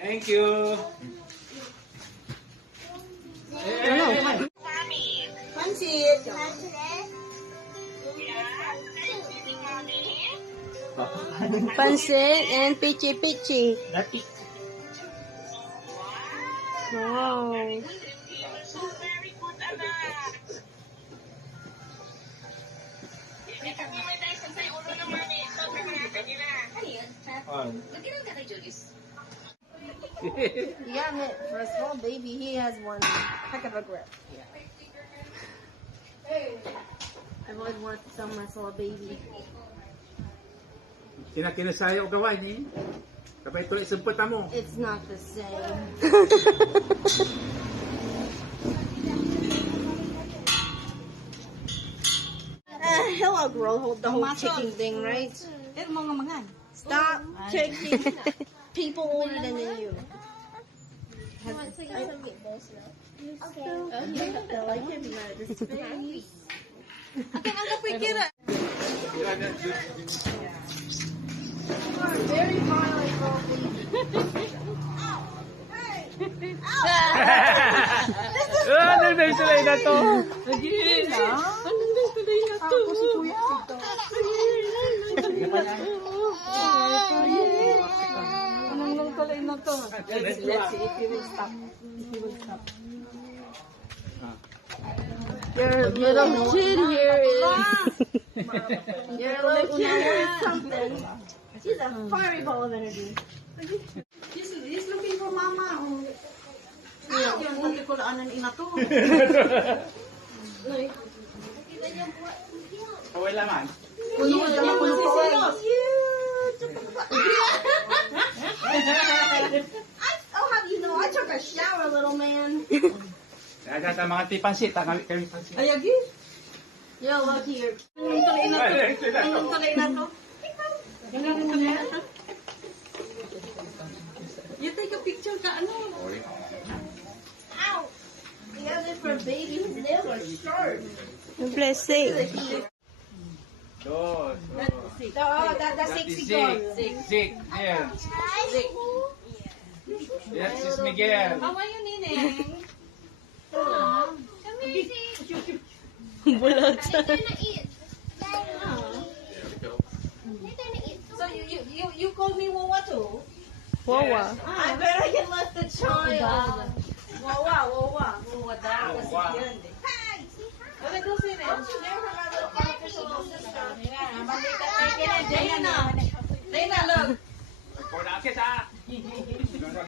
Thank you. Pansit. Pansit and pichi-pichi. Dati. Wow. Yeah, for a small baby, he has one heck of a grip. I've always wanted to tell my small baby. Kinakinasayo o gawain eh. Kapag ito isumpot mo. It's not the same. Hello, girl. Hold the whole chicken thing, right? Stop taking people older than you. I like him at this face. Very violent, Ano na yung tulay na to? Let's see if he will stop. Your little kid here is... Your little kid here is something. She's a fiery ball of energy. He's looking for mama. Yung hindi ko naanan ina to. Kaway laman. Oh, how do you know? I took a shower, little man. Kaya sa mga tipansit, kami pansit. Ayagi. Yo, look here. Anong tulay na to? Anong tulay na to? You take a picture ka ano? Ow! The other for baby, his nails are sharp. Blessing. Dos. Oh, that's sexy girl. Zik. Yeah. Yes, is Miguel. How are you, Nineng? Bulat. So you call me Wawa too? Wawa. I bet I can let the child. Wawa daw. Wawa. What did you say then? Never my little artificial little sister. Dana, look. Record kita.